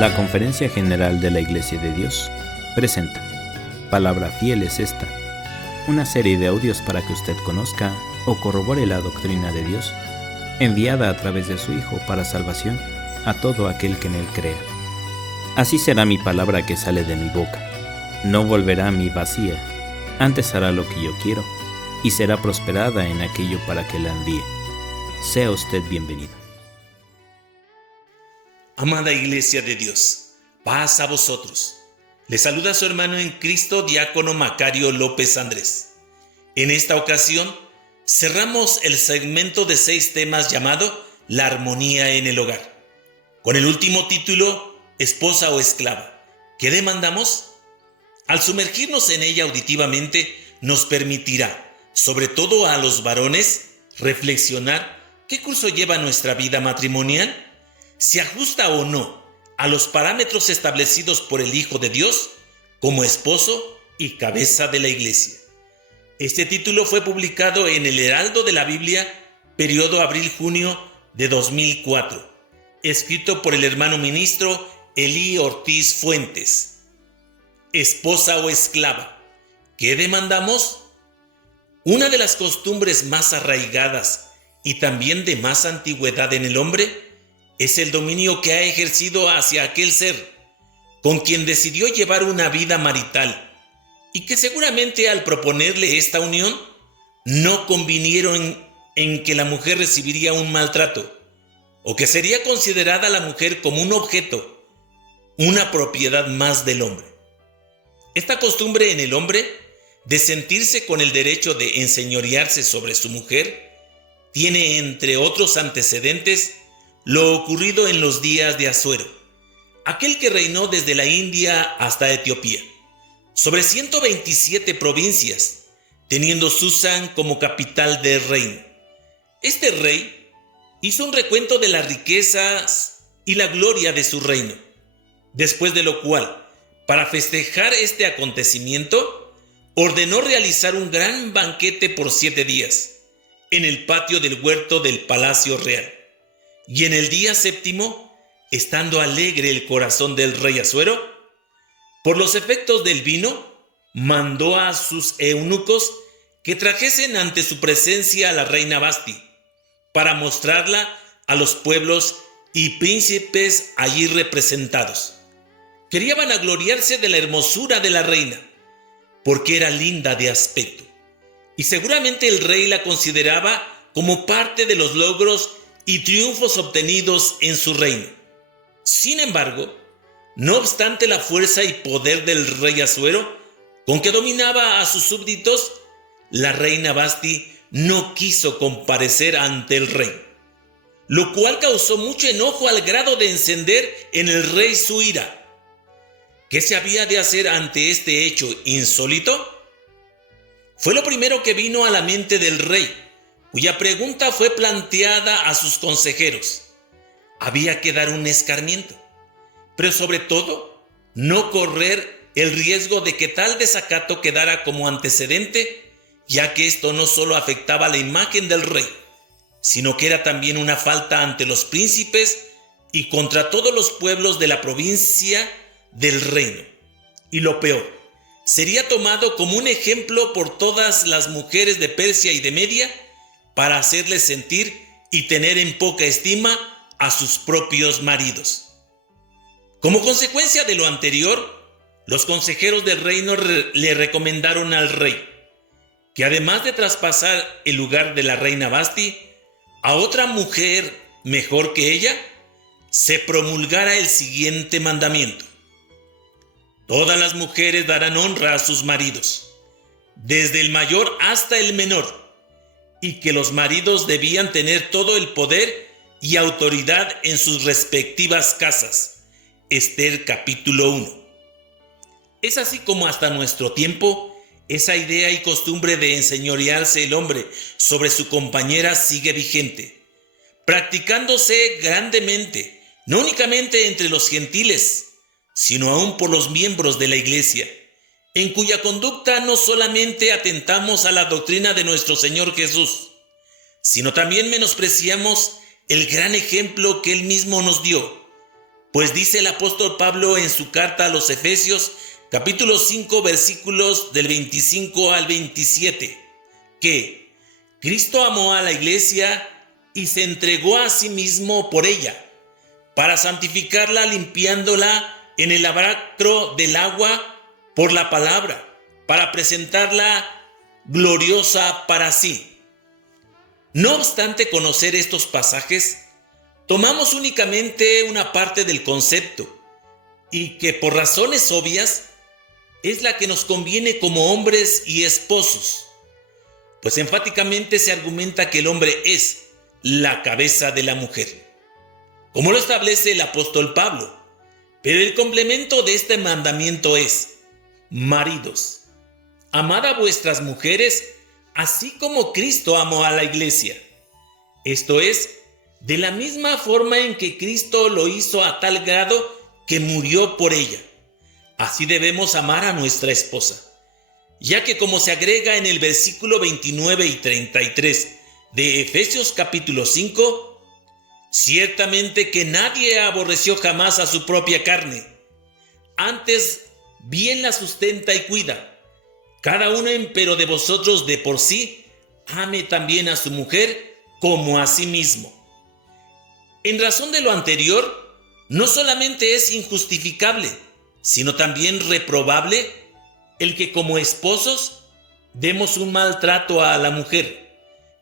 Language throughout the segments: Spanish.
La Conferencia General de la Iglesia de Dios presenta Palabra Fiel es esta, una serie de audios para que usted conozca o corrobore la doctrina de Dios, enviada a través de su Hijo para salvación a todo aquel que en Él crea. Así será mi palabra que sale de mi boca. No volverá a mí vacía, antes hará lo que yo quiero, y será prosperada en aquello para que la envíe. Sea usted bienvenido. Amada Iglesia de Dios, paz a vosotros. Le saluda su hermano en Cristo, diácono Macario López Andrés. En esta ocasión, cerramos el segmento de 6 temas llamado La armonía en el hogar, con el último título, Esposa o esclava. ¿Qué demandamos? Al sumergirnos en ella auditivamente, nos permitirá, sobre todo a los varones, reflexionar qué curso lleva nuestra vida matrimonial. ¿Se ajusta o no a los parámetros establecidos por el Hijo de Dios como esposo y cabeza de la Iglesia? Este título fue publicado en el Heraldo de la Biblia, periodo abril-junio de 2004, escrito por el hermano ministro Elí Ortiz Fuentes. Esposa o esclava, ¿qué demandamos? Una de las costumbres más arraigadas y también de más antigüedad en el hombre es el dominio que ha ejercido hacia aquel ser con quien decidió llevar una vida marital y que seguramente al proponerle esta unión no convinieron en que la mujer recibiría un maltrato o que sería considerada la mujer como un objeto, una propiedad más del hombre. Esta costumbre en el hombre de sentirse con el derecho de enseñorearse sobre su mujer tiene entre otros antecedentes lo ocurrido en los días de Asuero, aquel que reinó desde la India hasta Etiopía, sobre 127 provincias, teniendo Susán como capital del reino. Este rey hizo un recuento de las riquezas y la gloria de su reino, después de lo cual, para festejar este acontecimiento, ordenó realizar un gran banquete por 7 días, en el patio del huerto del Palacio Real. Y en el día 7º, estando alegre el corazón del rey Asuero, por los efectos del vino, mandó a sus eunucos que trajesen ante su presencia a la reina Vasti, para mostrarla a los pueblos y príncipes allí representados. Quería vanagloriarse de la hermosura de la reina, porque era linda de aspecto, y seguramente el rey la consideraba como parte de los logros y triunfos obtenidos en su reino. Sin embargo, no obstante la fuerza y poder del rey Asuero, con que dominaba a sus súbditos, la reina Vasti no quiso comparecer ante el rey, lo cual causó mucho enojo al grado de encender en el rey su ira. ¿Qué se había de hacer ante este hecho insólito? Fue lo primero que vino a la mente del rey, cuya pregunta fue planteada a sus consejeros. Había que dar un escarmiento, pero sobre todo, no correr el riesgo de que tal desacato quedara como antecedente, ya que esto no solo afectaba la imagen del rey, sino que era también una falta ante los príncipes y contra todos los pueblos de la provincia del reino. Y lo peor, sería tomado como un ejemplo por todas las mujeres de Persia y de Media, para hacerles sentir y tener en poca estima a sus propios maridos. Como consecuencia de lo anterior, los consejeros del reino le recomendaron al rey que además de traspasar el lugar de la reina Vasti a otra mujer mejor que ella, se promulgara el siguiente mandamiento: todas las mujeres darán honra a sus maridos, desde el mayor hasta el menor, y que los maridos debían tener todo el poder y autoridad en sus respectivas casas. Esther capítulo 1. Es así como hasta nuestro tiempo, esa idea y costumbre de enseñorearse el hombre sobre su compañera sigue vigente, practicándose grandemente, no únicamente entre los gentiles, sino aún por los miembros de la Iglesia, en cuya conducta no solamente atentamos a la doctrina de nuestro Señor Jesús, sino también menospreciamos el gran ejemplo que Él mismo nos dio, Pues dice el apóstol Pablo en su carta a los Efesios, capítulo 5, versículos del 25 al 27, que Cristo amó a la iglesia y se entregó a sí mismo por ella, para santificarla, limpiándola en el lavacro del agua por la palabra, para presentarla gloriosa para sí. No obstante conocer estos pasajes, tomamos únicamente una parte del concepto, y que por razones obvias es la que nos conviene como hombres y esposos, pues enfáticamente se argumenta que el hombre es la cabeza de la mujer, como lo establece el apóstol Pablo. Pero el complemento de este mandamiento es: maridos, amad a vuestras mujeres, así como Cristo amó a la iglesia. Esto es, de la misma forma en que Cristo lo hizo a tal grado que murió por ella. Así debemos amar a nuestra esposa, ya que como se agrega en el versículo 29 y 33 de Efesios capítulo 5, ciertamente que nadie aborreció jamás a su propia carne, antes bien la sustenta y cuida. Cada uno empero de vosotros de por sí ame también a su mujer como a sí mismo. En razón de lo anterior, no solamente es injustificable, sino también reprobable el que como esposos demos un maltrato a la mujer,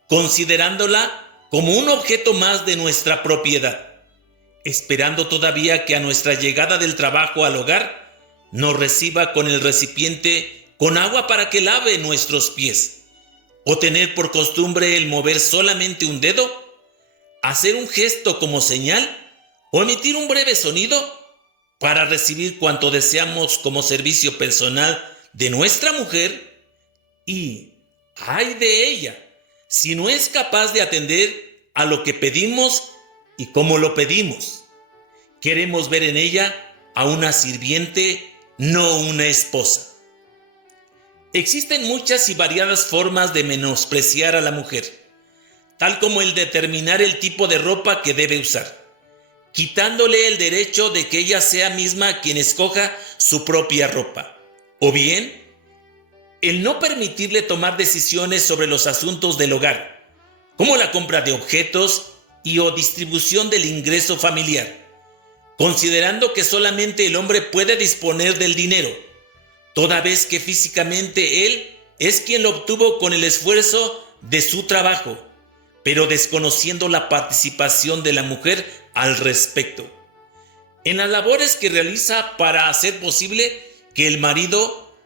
considerándola como un objeto más de nuestra propiedad, esperando todavía que a nuestra llegada del trabajo al hogar nos reciba con el recipiente con agua para que lave nuestros pies, o tener por costumbre el mover solamente un dedo, hacer un gesto como señal, o emitir un breve sonido para recibir cuanto deseamos como servicio personal de nuestra mujer. Y ¡ay de ella si no es capaz de atender a lo que pedimos y cómo lo pedimos! Queremos ver en ella a una sirviente, no una esposa. Existen muchas y variadas formas de menospreciar a la mujer, tal como el determinar el tipo de ropa que debe usar, quitándole el derecho de que ella sea misma quien escoja su propia ropa, o bien el no permitirle tomar decisiones sobre los asuntos del hogar, como la compra de objetos y o distribución del ingreso familiar, considerando que solamente el hombre puede disponer del dinero, toda vez que físicamente él es quien lo obtuvo con el esfuerzo de su trabajo, pero desconociendo la participación de la mujer al respecto, en las labores que realiza para hacer posible que el marido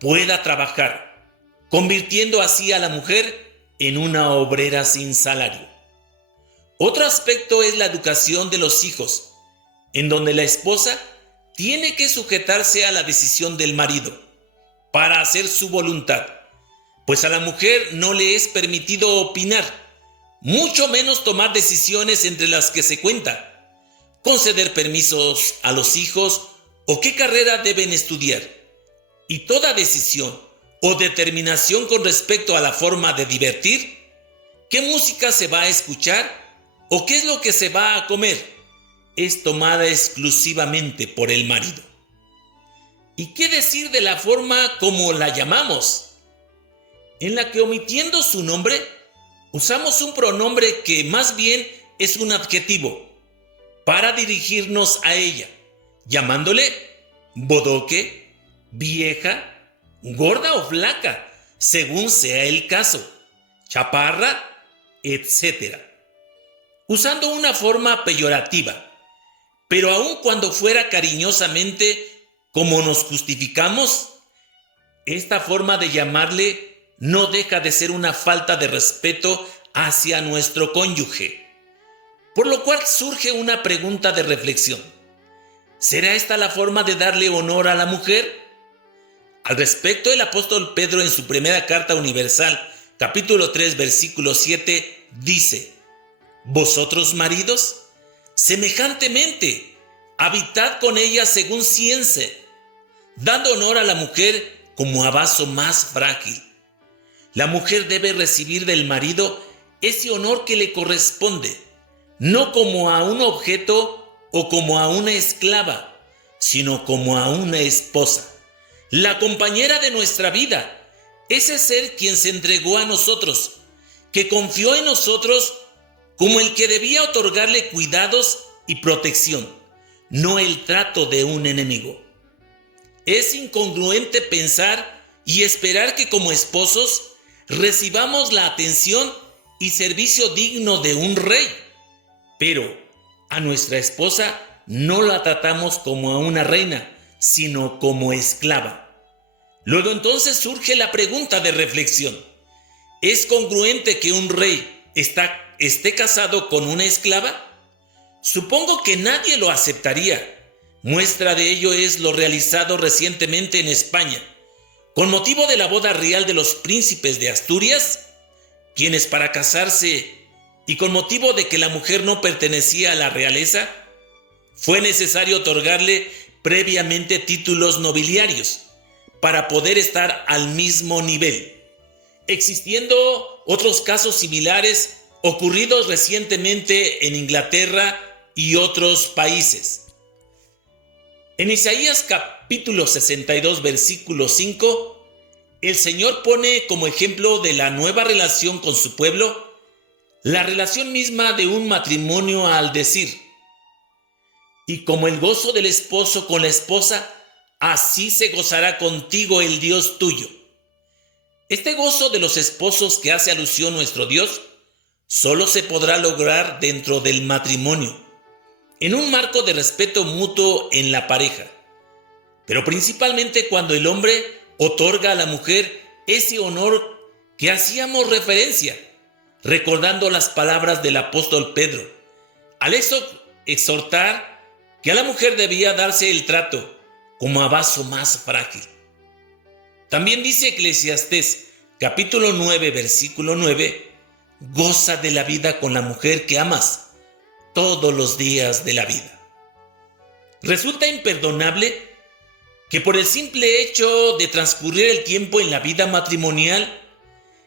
pueda trabajar, convirtiendo así a la mujer en una obrera sin salario. Otro aspecto es la educación de los hijos, en donde la esposa tiene que sujetarse a la decisión del marido para hacer su voluntad, pues a la mujer no le es permitido opinar, mucho menos tomar decisiones entre las que se cuenta, conceder permisos a los hijos o qué carrera deben estudiar, y toda decisión o determinación con respecto a la forma de divertir, qué música se va a escuchar o qué es lo que se va a comer, es tomada exclusivamente por el marido. ¿Y qué decir de la forma como la llamamos? En la que, omitiendo su nombre, usamos un pronombre que más bien es un adjetivo para dirigirnos a ella, llamándole bodoque, vieja, gorda o flaca, según sea el caso, chaparra, etc., usando una forma peyorativa. Pero aun cuando fuera cariñosamente como nos justificamos, esta forma de llamarle no deja de ser una falta de respeto hacia nuestro cónyuge. Por lo cual surge una pregunta de reflexión: ¿será esta la forma de darle honor a la mujer? Al respecto, el apóstol Pedro en su primera carta universal, capítulo 3, versículo 7, dice: Vosotros, maridos, semejantemente, habitad con ella según ciencia, dando honor a la mujer como a vaso más frágil. La mujer debe recibir del marido ese honor que le corresponde, no como a un objeto o como a una esclava, sino como a una esposa, la compañera de nuestra vida, ese ser quien se entregó a nosotros, que confió en nosotros como el que debía otorgarle cuidados y protección, no el trato de un enemigo. Es incongruente pensar y esperar que como esposos recibamos la atención y servicio digno de un rey, pero a nuestra esposa no la tratamos como a una reina, sino como esclava. Luego entonces surge la pregunta de reflexión: ¿es congruente que un rey esté casado con una esclava? Supongo que nadie lo aceptaría. Muestra de ello es lo realizado recientemente en España, con motivo de la boda real de los príncipes de Asturias, quienes para casarse y con motivo de que la mujer no pertenecía a la realeza, fue necesario otorgarle previamente títulos nobiliarios para poder estar al mismo nivel, existiendo otros casos similares ocurridos recientemente en Inglaterra y otros países. En Isaías capítulo 62, versículo 5, el Señor pone como ejemplo de la nueva relación con su pueblo la relación misma de un matrimonio al decir: y como el gozo del esposo con la esposa, así se gozará contigo el Dios tuyo. Este gozo de los esposos que hace alusión nuestro Dios solo se podrá lograr dentro del matrimonio, en un marco de respeto mutuo en la pareja, pero principalmente cuando el hombre otorga a la mujer ese honor que hacíamos referencia, recordando las palabras del apóstol Pedro, al exhortar que a la mujer debía darse el trato como a vaso más frágil. También dice Eclesiastés capítulo 9, versículo 9, goza de la vida con la mujer que amas todos los días de la vida. Resulta imperdonable que por el simple hecho de transcurrir el tiempo en la vida matrimonial,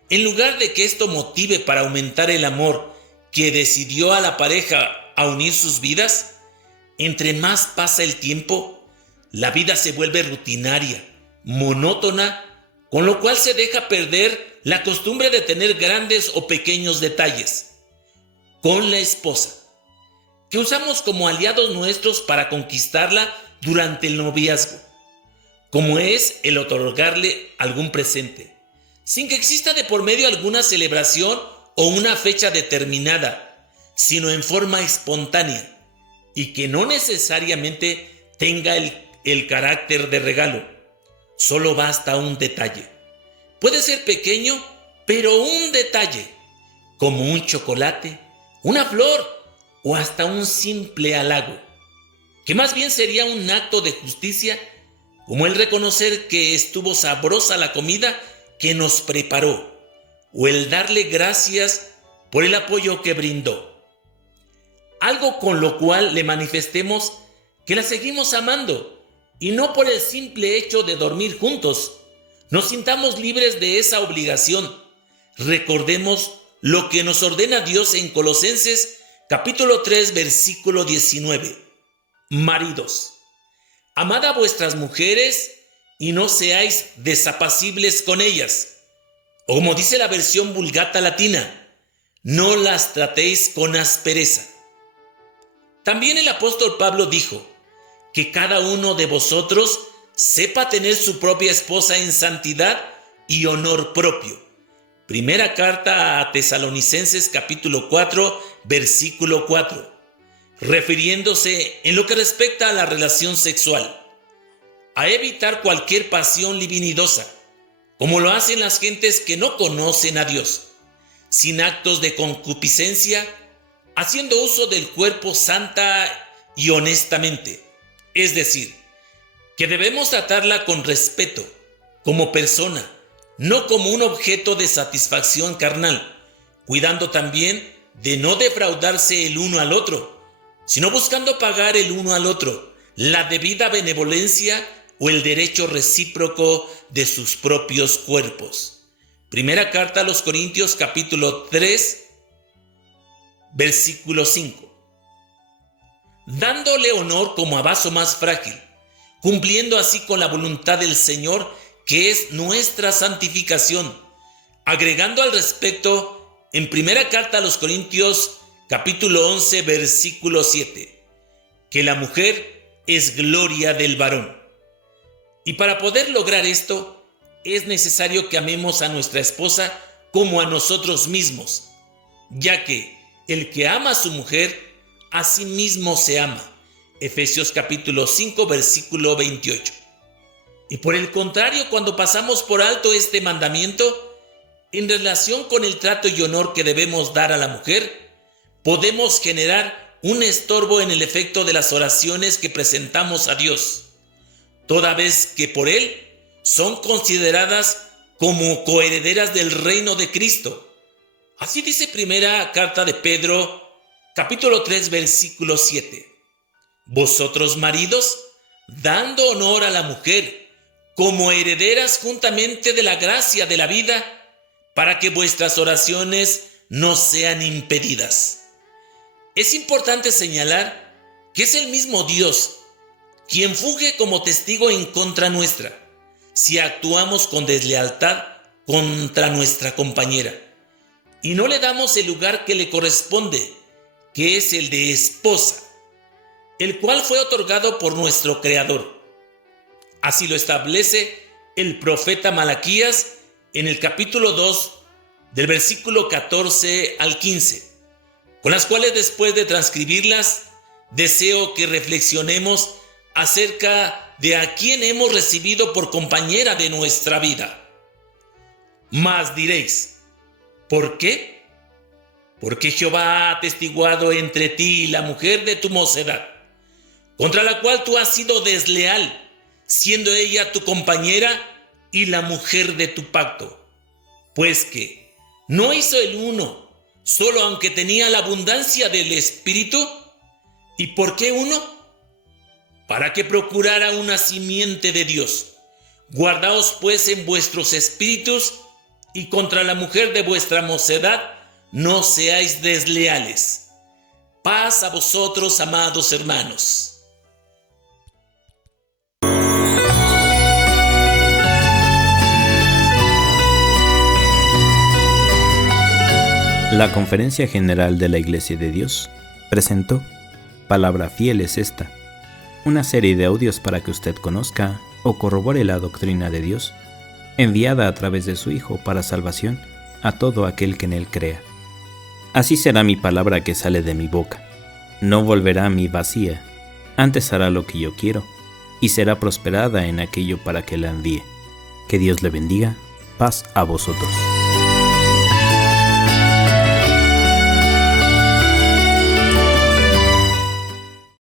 en lugar de que esto motive para aumentar el amor que decidió a la pareja a unir sus vidas, entre más pasa el tiempo, la vida se vuelve rutinaria, monótona, con lo cual se deja perder la costumbre de tener grandes o pequeños detalles con la esposa, que usamos como aliados nuestros para conquistarla durante el noviazgo, como es el otorgarle algún presente, sin que exista de por medio alguna celebración o una fecha determinada, sino en forma espontánea, y que no necesariamente tenga el carácter de regalo. Solo basta un detalle. Puede ser pequeño, pero un detalle, como un chocolate, una flor o hasta un simple halago, que más bien sería un acto de justicia, como el reconocer que estuvo sabrosa la comida que nos preparó, o el darle gracias por el apoyo que brindó. Algo con lo cual le manifestemos que la seguimos amando, y no por el simple hecho de dormir juntos nos sintamos libres de esa obligación. Recordemos lo que nos ordena Dios en Colosenses capítulo 3, versículo 19. Maridos, amad a vuestras mujeres y no seáis desapacibles con ellas. O como dice la versión Vulgata latina, no las tratéis con aspereza. También el apóstol Pablo dijo que cada uno de vosotros sepa tener su propia esposa en santidad y honor propio. Primera carta a Tesalonicenses capítulo 4, versículo 4, refiriéndose en lo que respecta a la relación sexual, a evitar cualquier pasión libidinosa, como lo hacen las gentes que no conocen a Dios, sin actos de concupiscencia, haciendo uso del cuerpo santa y honestamente. Es decir, que debemos tratarla con respeto, como persona, no como un objeto de satisfacción carnal, cuidando también de no defraudarse el uno al otro, sino buscando pagar el uno al otro la debida benevolencia o el derecho recíproco de sus propios cuerpos. Primera carta a los Corintios capítulo 3, versículo 5. dándole honor como a vaso más frágil, cumpliendo así con la voluntad del Señor, que es nuestra santificación, agregando al respecto en primera carta a los Corintios, capítulo 11, versículo 7, que la mujer es gloria del varón. Y para poder lograr esto, es necesario que amemos a nuestra esposa como a nosotros mismos, ya que el que ama a su mujer, a sí mismo se ama. Efesios capítulo 5, versículo 28. Y por el contrario, cuando pasamos por alto este mandamiento, en relación con el trato y honor que debemos dar a la mujer, podemos generar un estorbo en el efecto de las oraciones que presentamos a Dios, toda vez que por Él son consideradas como coherederas del reino de Cristo. Así dice primera carta de Pedro, capítulo 3, versículo 7. Vosotros, maridos, dando honor a la mujer como herederas juntamente de la gracia de la vida, para que vuestras oraciones no sean impedidas. Es importante señalar que es el mismo Dios quien funge como testigo en contra nuestra, si actuamos con deslealtad contra nuestra compañera, y no le damos el lugar que le corresponde, que es el de esposa, el cual fue otorgado por nuestro Creador. Así lo establece el profeta Malaquías en el capítulo 2, del versículo 14 al 15, con las cuales, después de transcribirlas, deseo que reflexionemos acerca de a quién hemos recibido por compañera de nuestra vida. Mas diréis, ¿por qué? Porque Jehová ha atestiguado entre ti y la mujer de tu mocedad, contra la cual tú has sido desleal, siendo ella tu compañera y la mujer de tu pacto. Pues que no hizo el uno, solo aunque tenía la abundancia del Espíritu. ¿Y por qué uno? Para que procurara una simiente de Dios. Guardaos pues en vuestros espíritus, y contra la mujer de vuestra mocedad no seáis desleales. Paz a vosotros, amados hermanos. La Conferencia General de la Iglesia de Dios presentó Palabra Fiel es esta, una serie de audios para que usted conozca o corrobore la doctrina de Dios, enviada a través de su Hijo para salvación a todo aquel que en Él crea. Así será mi palabra que sale de mi boca. No volverá a mí vacía, antes hará lo que yo quiero, y será prosperada en aquello para que la envíe. Que Dios le bendiga. Paz a vosotros.